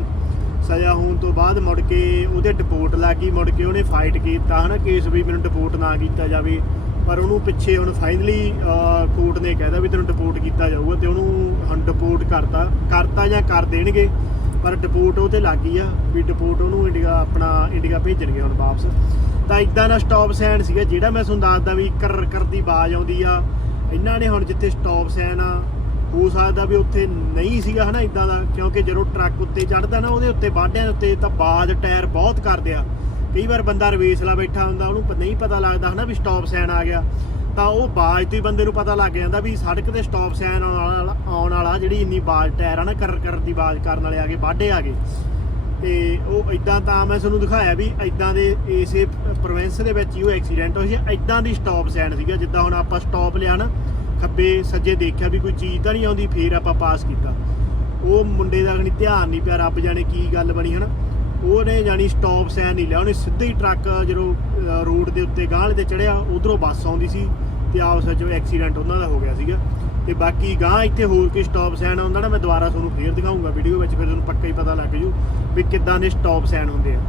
ਸਜ਼ਾ ਹੋਣ ਤੋਂ ਬਾਅਦ ਮੁੜ ਕੇ ਉਹਦੇ ਡਿਪੋਰਟ ਲੱਗ ਗਈ ਮੁੜ ਕੇ ਉਹਨੇ ਫਾਈਟ ਕੀਤਾ, ਹਨਾ ਕੇਸ ਵੀ ਮੈਨੂੰ ਡਿਪੋਰਟ ਨਾ ਕੀਤਾ ਜਾਵੇ। ਪਰ ਉਹਨੂੰ ਪਿੱਛੇ ਹੁਣ ਫਾਈਨਲੀ ਕੋਰਟ ਨੇ ਕਹਿਦਾ ਵੀ ਤੈਨੂੰ ਡਿਪੋਰਟ ਕੀਤਾ ਜਾਊਗਾ ਤੇ ਉਹਨੂੰ ਹੁਣ ਡਿਪੋਰਟ ਕਰਤਾ ਕਰਤਾ ਜਾਂ ਕਰ ਦੇਣਗੇ, ਪਰ ਡਿਪੋਰਟ ਉਹ ਤੇ ਲੱਗ ਗਈ ਆ, ਵੀ ਡਿਪੋਰਟ ਉਹਨੂੰ ਇੰਡੀਆ, ਆਪਣਾ ਇੰਡੀਆ ਭੇਜਣਗੇ ਹੁਣ ਵਾਪਸ। ਤਾਂ ਇਦਾਂ ਦਾ ਸਟਾਪ ਸਾਈਨ ਸੀਗਾ, ਜਿਹੜਾ ਮੈਂ ਤੁਹਾਨੂੰ ਦੱਸਦਾ ਵੀ ਕਰ ਕਰ ਆਵਾਜ਼ ਆਉਂਦੀ ਆ। ਇਹਨਾਂ ਨੇ ਹੁਣ ਜਿੱਥੇ ਸਟਾਪ ਸਾਈਨ ਆ ਹੋ ਸਕਦਾ ਵੀ ਉੱਥੇ ਨਹੀਂ ਸੀਗਾ ਹਨਾ ਇਦਾਂ ਦਾ, ਕਿਉਂਕਿ ਜਦੋਂ ਟਰੱਕ ਉੱਤੇ ਚੜਦਾ ਨਾ ਉਹਦੇ ਉੱਤੇ ਬਾਡਿਆਂ ਦੇ ਉੱਤੇ ਤਾਂ ਬਾਜ, ਟਾਇਰ ਬਹੁਤ ਕਰਦੇ ਆ। ਕਈ ਵਾਰ ਬੰਦਾ ਰਵੇਸਲਾ ਬੈਠਾ ਹੁੰਦਾ, ਉਹਨੂੰ ਨਹੀਂ ਪਤਾ ਲੱਗਦਾ ਹਨਾ ਵੀ ਸਟਾਪ ਸਾਈਨ ਆ ਗਿਆ। ਤਾਂ ਉਹ ਬਾਜ ਤੋਂ ਹੀ ਬੰਦੇ ਨੂੰ ਪਤਾ ਲੱਗ ਜਾਂਦਾ ਵੀ ਸੜਕ ਤੇ ਸਟਾਪ ਸਾਈਨ ਆਉਣ ਵਾਲਾ ਆਉਣ ਵਾਲਾ ਜਿਹੜੀ ਇੰਨੀ ਬਾਜ, ਟਾਇਰ ਆ ਨਾ ਕਰਰ ਕਰ ਦੀ ਬਾਜ ਕਰਨ ਵਾਲੇ ਆ ਗਏ ਬਾਡੇ ਆ ਗਏ। ਤੇ ਉਹ ਇਦਾਂ ਤਾਂ ਮੈਂ ਤੁਹਾਨੂੰ ਦਿਖਾਇਆ ਵੀ ਇਦਾਂ ਦੇ ਇਸੇ ਪ੍ਰੋਵਿੰਸ ਦੇ ਵਿੱਚ ਹੀ ਉਹ ਐਕਸੀਡੈਂਟ ਹੋਇਆ ਸੀ ਇਦਾਂ ਦੀ ਸਟਾਪ ਸਾਈਨ ਸੀਗਾ, ਜਿੱਦਾਂ ਹੁਣ ਆਪਾਂ ਸਟਾਪ ਲਿਆ ਨਾ ਖੱਬੇ ਸੱਜੇ ਦੇਖਿਆ ਵੀ ਕੋਈ ਚੀਜ਼ ਤਾਂ ਨਹੀਂ ਆਉਂਦੀ, ਫੇਰ ਆਪਾਂ ਪਾਸ ਕੀਤਾ। ਉਹ ਮੁੰਡੇ ਦਾ ਨਹੀਂ ਧਿਆਨ ਨਹੀਂ ਪਿਆ, ਰੱਬ ਜਾਣੇ ਕੀ ਗੱਲ ਬਣੀ, ਹਨਾ? ਉਹਨੇ ਜਾਨੀ ਸਟਾਪ ਸਾਈਨ ਨਹੀਂ ਲਿਆ, ਉਹਨੇ ਸਿੱਧੇ ਹੀ ਟਰੱਕ ਜਦੋਂ ਰੋਡ ਦੇ ਉੱਤੇ ਗਾਂਹ ਤੇ ਚੜਿਆ, ਉਧਰੋਂ ਬੱਸ ਆਉਂਦੀ ਸੀ ਤੇ ਆਪਸ ਵਿੱਚ ਐਕਸੀਡੈਂਟ ਉਹਨਾਂ ਦਾ ਹੋ ਗਿਆ ਸੀਗਾ। ਤੇ ਬਾਕੀ ਗਾਂ ਇੱਥੇ ਹੋਰ ਕੋਈ ਸਟਾਪ ਸਾਈਨ ਆਉਂਦਾ ਨਾ, ਮੈਂ ਦੁਬਾਰਾ ਤੁਹਾਨੂੰ ਫੇਰ ਦਿਖਾਉਂਗਾ ਵੀਡੀਓ ਵਿੱਚ, ਫਿਰ ਤੁਹਾਨੂੰ ਪੱਕਾ ਹੀ ਪਤਾ ਲੱਗ ਜੂ ਵੀ ਕਿੱਦਾਂ ਦੇ ਸਟਾਪ ਸਾਈਨ ਹੁੰਦੇ ਆ।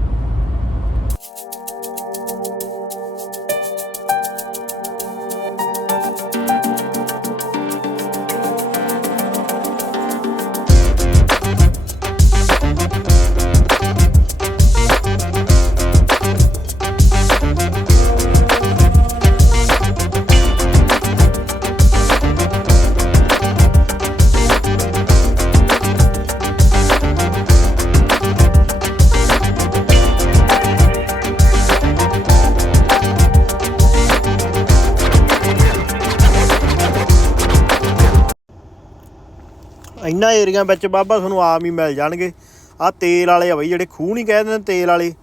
ਇਹਨਾਂ ਏਰੀਆ ਵਿੱਚ ਬਾਬਾ ਤੁਹਾਨੂੰ ਆਮ ਹੀ ਮਿਲ ਜਾਣਗੇ। ਆ ਤੇਲ ਵਾਲੇ ਆ ਬਈ, ਜਿਹੜੇ ਖੂਹ ਨਹੀਂ ਕਹਿੰਦੇ ਨੇ ਤੇਲ ਵਾਲੇ।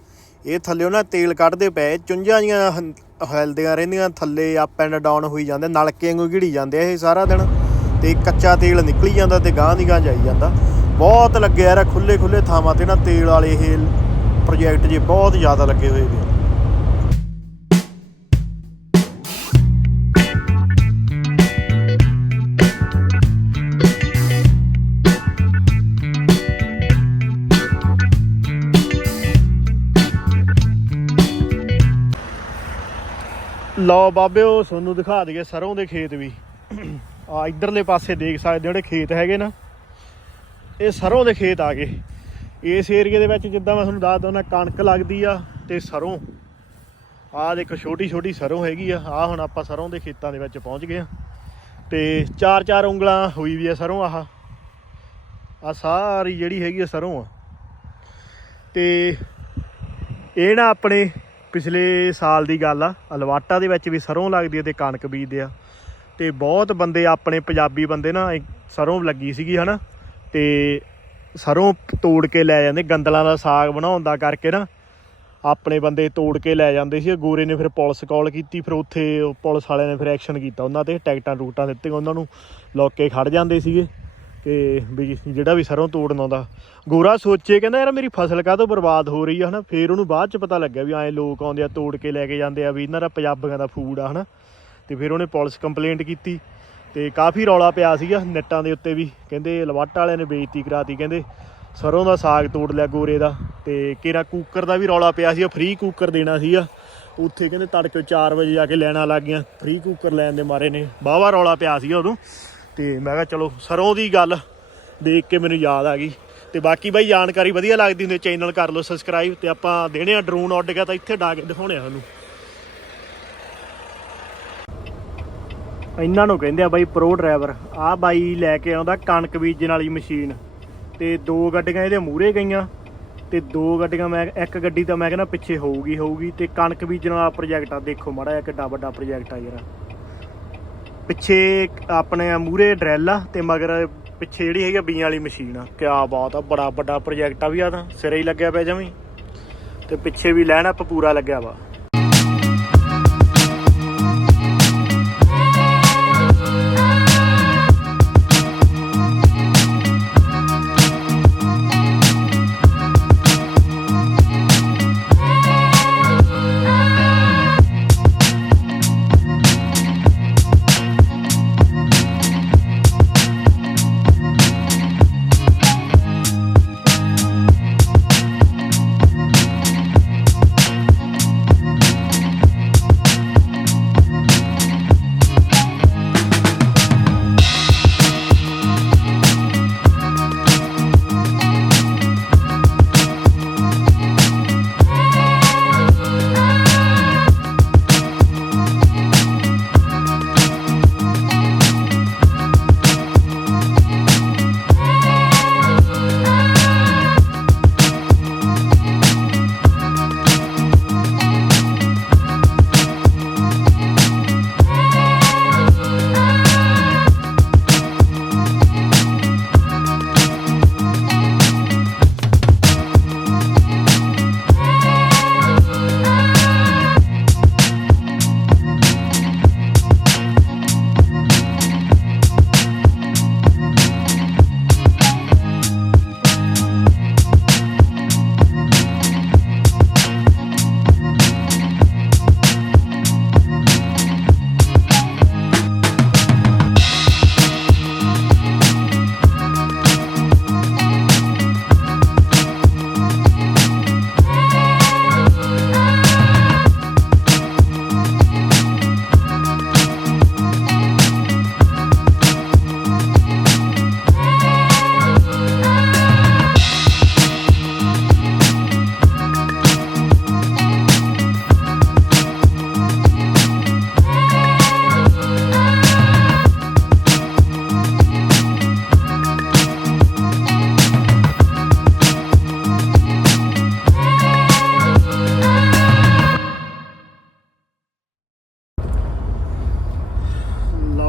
ਇਹ ਥੱਲੇ ਉਹਨਾਂ ਤੇਲ ਕੱਢਦੇ ਪਏ, ਚੁੰਝਾਂ ਜੀਆਂ ਹੰ- ਹਿਲਦੀਆਂ ਰਹਿੰਦੀਆਂ, ਥੱਲੇ ਅਪ ਐਂਡ ਡਾਊਨ ਹੋਈ ਜਾਂਦੇ, ਨਲਕੇ ਵਾਂਗੂ ਘਿੜੀ ਜਾਂਦੇ ਆ ਇਹ ਸਾਰਾ ਦਿਨ। ਤੇ ਕੱਚਾ ਤੇਲ ਨਿਕਲੀ ਜਾਂਦਾ ਤੇ ਗਾਂ ਦੀ ਗਾਂ ਜਾਈ ਜਾਂਦਾ। ਬਹੁਤ ਲੱਗਿਆ ਯਾਰ ਖੁੱਲੇ ਖੁੱਲੇ ਥਾਵਾਂ ਤੇ ਨਾ ਤੇਲ ਵਾਲੇ ਇਹ ਪ੍ਰੋਜੈਕਟ ਜੇ ਬਹੁਤ ਜ਼ਿਆਦਾ ਲੱਗੇ ਹੋਏ ਨੇ। ਲਓ ਬਾਬਿਓ, ਤੁਹਾਨੂੰ ਦਿਖਾ ਦਈਏ ਸਰੋਂ ਦੇ ਖੇਤ ਵੀ। ਆ ਇਧਰਲੇ ਪਾਸੇ ਦੇਖ ਸਕਦੇ ਜਿਹੜੇ ਖੇਤ ਹੈਗੇ ਨਾ। ਇਹ ਸਰੋਂ ਦੇ ਖੇਤ ਆ ਗਏ। ਇਸ ਏਰੀਏ ਦੇ ਵਿੱਚ ਜਿੱਦਾਂ ਮੈਂ ਤੁਹਾਨੂੰ ਦੱਸਦਾ ਨਾ ਕਣਕ ਲੱਗਦੀ ਆ ਤੇ ਸਰੋਂ। ਆਹ ਦੇਖੋ ਛੋਟੀ ਛੋਟੀ ਸਰੋਂ ਹੈਗੀ ਆ। ਆ ਹੁਣ ਆਪਾਂ ਸਰੋਂ ਦੇ ਖੇਤਾਂ ਦੇ ਵਿੱਚ ਪਹੁੰਚ ਗਏ ਆ। ਤੇ ਚਾਰ ਚਾਰ ਉਂਗਲਾਂ ਹੋਈ ਵੀ ਆ ਸਰੋਂ ਆਹ। ਆ ਸਾਰੀ ਜਿਹੜੀ ਹੈਗੀ ਆ ਸਰੋਂ ਆ। ਤੇ ਇਹ ਨਾ ਆਪਣੇ ਪਿਛਲੇ ਸਾਲ ਦੀ ਗੱਲ ਆ, ਅਲਵਾਟਾ ਦੇ ਵਿੱਚ ਵੀ ਸਰੋਂ ਲੱਗਦੀ ਹੈ ਤੇ ਕਣਕ ਬੀਜਦੇ ਆ। ਤੇ ਬਹੁਤ ਬੰਦੇ ਆਪਣੇ ਪੰਜਾਬੀ ਬੰਦੇ ਨਾ, ਇੱਕ ਸਰੋਂ ਲੱਗੀ ਸੀਗੀ ਹਨਾ, ਤੇ ਸਰੋਂ ਤੋੜ ਕੇ ਲੈ ਜਾਂਦੇ, ਗੰਦਲਾਂ ਦਾ ਸਾਗ ਬਣਾਉਣ ਦਾ ਕਰਕੇ ਨਾ, ਆਪਣੇ ਬੰਦੇ ਤੋੜ ਕੇ ਲੈ ਜਾਂਦੇ ਸੀ। ਗੋਰੇ ਨੇ ਫਿਰ ਪੁਲਿਸ ਕਾਲ ਕੀਤੀ, ਫਿਰ ਉੱਥੇ ਪੁਲਿਸ ਵਾਲਿਆਂ ਨੇ ਫਿਰ ਐਕਸ਼ਨ ਕੀਤਾ। ਉਹਨਾਂ ਤੇ ਟੈਕਟਾਂ ਟੂਟਾਂ ਦਿੱਤੀਆਂ ਉਹਨਾਂ ਨੂੰ, ਲੋਕ ਕੇ ਖੜ ਜਾਂਦੇ ਸੀਗੇ। ਕਿ ਵੀ ਜਿਹੜਾ ਵੀ ਸਰੋਂ ਤੋੜਨ ਆਉਂਦਾ। ਗੋਰਾ ਸੋਚੇ, ਕਹਿੰਦਾ ਯਾਰ ਮੇਰੀ ਫਸਲ ਕਾਹਤੋਂ ਬਰਬਾਦ ਹੋ ਰਹੀ ਆ, ਹਨਾ? ਫਿਰ ਉਹਨੂੰ ਬਾਅਦ ਚ ਪਤਾ ਲੱਗਿਆ ਵੀ ਐਂ ਲੋਕ ਆਉਂਦੇ ਆ, ਤੋੜ ਕੇ ਲੈ ਕੇ ਜਾਂਦੇ ਆ, ਵੀ ਇਹਨਾਂ ਦਾ ਪੰਜਾਬੀਆਂ ਦਾ ਫੂਡ ਆ, ਹਨਾ? ਤੇ ਫਿਰ ਉਹਨੇ ਪੁਲਿਸ ਕੰਪਲੇਂਟ ਕੀਤੀ ਤੇ ਕਾਫੀ ਰੌਲਾ ਪਿਆ ਸੀਗਾ ਨੈਟਾਂ ਦੇ ਉੱਤੇ ਵੀ। ਕਹਿੰਦੇ ਲਵਾਟਾ ਵਾਲਿਆਂ ਨੇ ਬੇਇੱਜ਼ਤੀ ਕਰਾਤੀ, ਕਹਿੰਦੇ ਸਰੋਂ ਦਾ ਸਾਗ ਤੋੜ ਲਿਆ ਗੋਰੇ ਦਾ ਤੇ ਕੇਰਾ ਕੂਕਰ ਦਾ ਵੀ ਰੌਲਾ ਪਿਆ ਸੀ ਫ੍ਰੀ ਕੂਕਰ ਦੇਣਾ ਸੀਗਾ। ਉੱਥੇ ਕਹਿੰਦੇ ਤੜਕੇ 4 ਵਜੇ ਜਾ ਕੇ ਲੈਣਾ ਲੱਗ ਗਿਆ ਫ੍ਰੀ ਕੂਕਰ ਲੈਣ ਦੇ ਮਾਰੇ ਨੇ ਬਾਵਾ ਰੌਲਾ ਪਿਆ ਸੀਗਾ ਉਦੋਂ। ਤੇ ਮੈਂ ਕਿਹਾ ਚਲੋ ਸਰੋਂ ਦੀ ਗੱਲ ਦੇਖ ਕੇ ਮੈਨੂੰ ਯਾਦ ਆ ਗਈ। ਤੇ ਬਾਕੀ ਬਾਈ ਜਾਣਕਾਰੀ ਵਧੀਆ ਲੱਗਦੀ ਹੁੰਦੀ ਚੈਨਲ ਕਰ ਲਓ ਸਬਸਕ੍ਰਾਈਬ ਤੇ ਆਪਾਂ ਦੇਣੇ ਆ ਡਰੋਨ ਉੱਡ ਗਿਆ ਤਾਂ ਇੱਥੇ ਡਾ ਕੇ ਦਿਖਾਉਣੇ ਆ ਤੁਹਾਨੂੰ ਇਹਨਾਂ ਨੂੰ ਕਹਿੰਦੇ ਆ ਬਾਈ ਪ੍ਰੋ ਡਰਾਈਵਰ ਆ ਬਾਈ ਲੈ ਕੇ ਆਉਂਦਾ ਕਣਕ ਬੀਜਣ ਵਾਲੀ ਮਸ਼ੀਨ। ਤੇ ਦੋ ਗੱਡੀਆਂ ਇਹਦੇ ਮੂਹਰੇ ਗਈਆਂ। ਤੇ ਦੋ ਗੱਡੀਆਂ ਮੈਂ, ਇੱਕ ਗੱਡੀ ਤਾਂ ਮੈਂ ਕਹਿੰਦਾ ਪਿੱਛੇ ਹੋਊਗੀ ਹੋਊਗੀ। ਤੇ ਕਣਕ ਬੀਜਣ ਵਾਲਾ ਪ੍ਰੋਜੈਕਟ ਆ, ਦੇਖੋ ਮਾੜਾ ਜਿਹਾ ਕਿੱਡਾ ਵੱਡਾ ਪ੍ਰੋਜੈਕਟ ਆ ਯਾਰ। ਪਿੱਛੇ ਆਪਣੇ ਮੂਹਰੇ ਡਰੈਲ ਆ ਤੇ ਮਗਰ ਪਿੱਛੇ ਜਿਹੜੀ ਹੈਗੀ ਆ ਬੀਆਂ ਵਾਲੀ ਮਸ਼ੀਨ ਆ। ਕਿਆ ਬਾਤ ਆ, ਬੜਾ ਵੱਡਾ ਪ੍ਰੋਜੈਕਟ ਆ ਵੀ ਆ ਤਾਂ। ਸਿਰੇ ਹੀ ਲੱਗਿਆ ਪਿਆ ਜਮੀ। ਤੇ ਪਿੱਛੇ ਵੀ ਲੈਣ ਅਪ ਪੂਰਾ ਲੱਗਿਆ ਵਾ।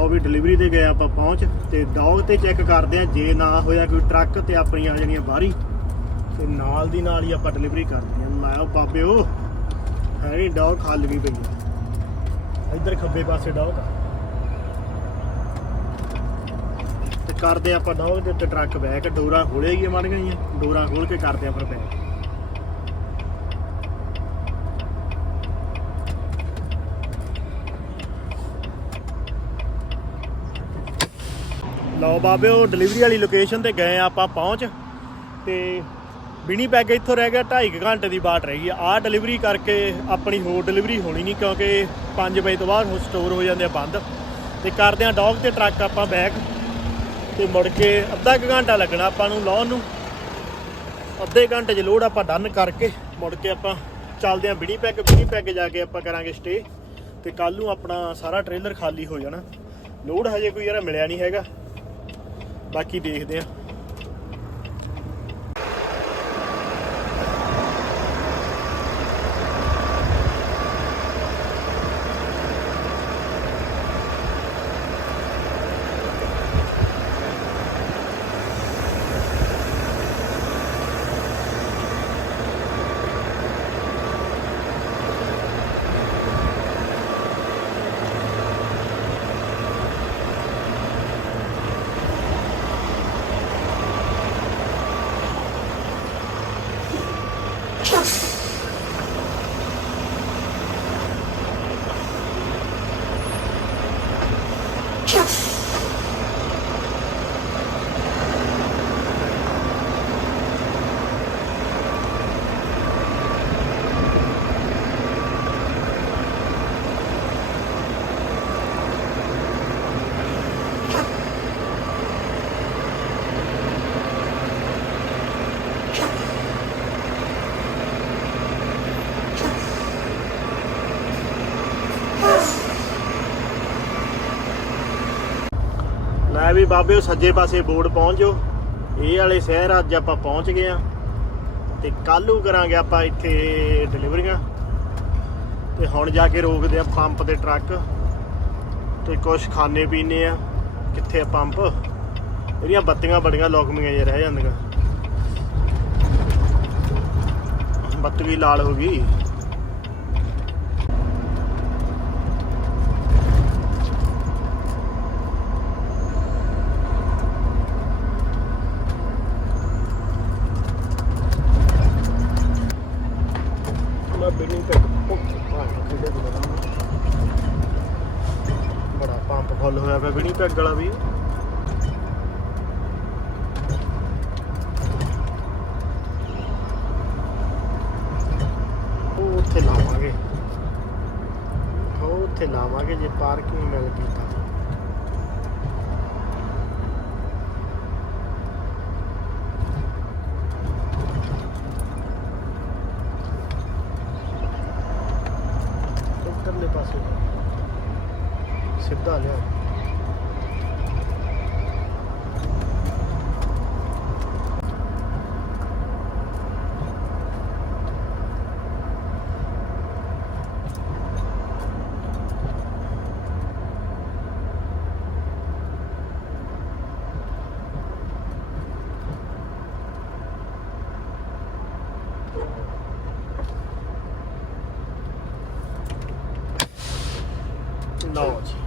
ਵੀ ਡਿਲੀਵਰੀ ਤੇ ਗਏ ਆਪਾਂ ਪਹੁੰਚ ਤੇ ਡੌਗ ਤੇ ਚੈੱਕ ਕਰਦੇ ਆ ਜੇ ਨਾ ਹੋਇਆ ਕੋਈ ਟਰੱਕ ਤੇ ਆਪਣੀਆਂ ਆ ਜਾਣੀਆਂ ਬਾਹਰੀ, ਤੇ ਨਾਲ ਦੀ ਨਾਲ ਹੀ ਆਪਾਂ ਡਿਲੀਵਰੀ ਕਰਦੇ ਆ ਲਾਓ ਬਾਬਿਓ, ਹੈ ਨਹੀਂ ਡੌਗ ਖਾਲੀ ਵੀ ਪਈ ਇੱਧਰ ਖੱਬੇ ਪਾਸੇ ਡੌਗ ਆ। ਤੇ ਕਰਦੇ ਆਪਾਂ ਡੌਗ ਦੇ ਉੱਤੇ ਟਰੱਕ ਬੈਕ, ਡੋਰਾ ਖੋਲੇ ਹੀ ਮੜ ਗਈਆਂ ਡੋਰਾ ਖੋਲ ਕੇ ਕਰਦੇ ਆ ਫਿਰ ਬੈਕ ਲਓ ਬਾਬੇ, ਉਹ ਡਿਲੀਵਰੀ ਵਾਲੀ ਲੋਕੇਸ਼ਨ ਤੇ ਗਏ ਆ ਆਪਾਂ, ਪਹੁੰਚ। ਤੇ ਬਿਨੀ ਪੈਗ ਇੱਥੋਂ ਰਹਿ ਗਿਆ 2.5 ਘੰਟੇ ਦੀ ਬਾਟ ਰਹਿ ਗਈ ਆਹ ਡਿਲੀਵਰੀ ਕਰਕੇ ਆਪਣੀ ਹੋਰ ਡਿਲੀਵਰੀ ਹੋਣੀ ਨਹੀਂ, ਕਿਉਂਕਿ 5 ਵਜੇ ਤੋਂ ਬਾਅਦ ਸਟੋਰ ਹੋ ਜਾਂਦੇ ਆ ਬੰਦ। ਤੇ ਕਰਦੇ ਆ ਡੌਗ ਤੇ ਟਰੱਕ ਆਪਾਂ ਬੈਕ ਤੇ ਮੁੜ ਕੇ ਅੱਧਾ ਕੁ ਘੰਟਾ ਲੱਗਣਾ ਆਪਾਂ ਨੂੰ ਲਾਉਣ ਨੂੰ। ਅੱਧੇ ਘੰਟੇ 'ਚ ਲੋਡ ਆਪਾਂ ਡਨ ਕਰਕੇ ਮੁੜ ਕੇ ਆਪਾਂ ਚੱਲਦੇ ਆ ਬਿਨੀ ਪੈਗ ਬਿਨੀ ਪੈਗ ਜਾ ਕੇ ਆਪਾਂ ਕਰਾਂਗੇ ਸਟੇ ਤੇ ਕੱਲ ਨੂੰ ਆਪਣਾ ਸਾਰਾ ਟ੍ਰੇਲਰ ਖਾਲੀ ਹੋ ਜਾਣਾ। ਲੋਡ ਹਜੇ ਕੋਈ ਯਾਰ ਮਿਲਿਆ ਨਹੀਂ ਹੈਗਾ। ਬਾਕੀ ਦੇਖਦੇ ਆ ਲੈ ਬਾਬੇ ਸੱਜੇ ਪਾਸੇ ਬੋਰਡ ਪਹੁੰਚ ਜਾਓ। ਇਹ ਵਾਲੇ ਸ਼ਹਿਰ ਅੱਜ ਆਪਾਂ ਪਹੁੰਚ ਗਏ ਆ ਤੇ ਕੱਲ ਕਰਾਂਗੇ ਆਪਾਂ ਇੱਥੇ ਡਿਲੀਵਰੀਆਂ। ਤੇ ਹੁਣ ਜਾ ਕੇ ਰੋਕਦੇ ਆ ਪੰਪ ਤੇ ਟਰੱਕ। ਤੇ ਕੁਝ ਖਾਣੇ ਪੀਣੇ ਆ, ਕਿੱਥੇ ਆ ਪੰਪ? ਇਹਦੀਆਂ ਬੱਤੀਆਂ ਬੜੀਆਂ ਲੋਕਮੀਆਂ ਜਿਹਾ ਰਹਿ ਜਾਂਦੀਆਂ। ਬੱਤੀ ਲਾਲ ਹੋ ਗਈ ਮੈਂ ਬਿਲਡਿੰਗ ਤੇ ਕਿਹੜੇ ਬੜਾ ਪੰਪ ਫੁੱਲ ਹੋਇਆ ਪਿਆ ਬਿਲਡਿੰਗ ਪੈਗ ਵਾਲਾ ਵੀ। ਉਹ ਉੱਥੇ ਲਾਵਾਂਗੇ। ਉਹ ਉੱਥੇ ਲਾਵਾਂਗੇ ਜੇ ਪਾਰਕਿੰਗ ਮਿਲ ਗਈ ਤਾਂ ਇੱਧਰਲੇ ਪਾਸੇ ਸਿੱਧਾ ਲਿਆ ਲਓ ਜੀ Thank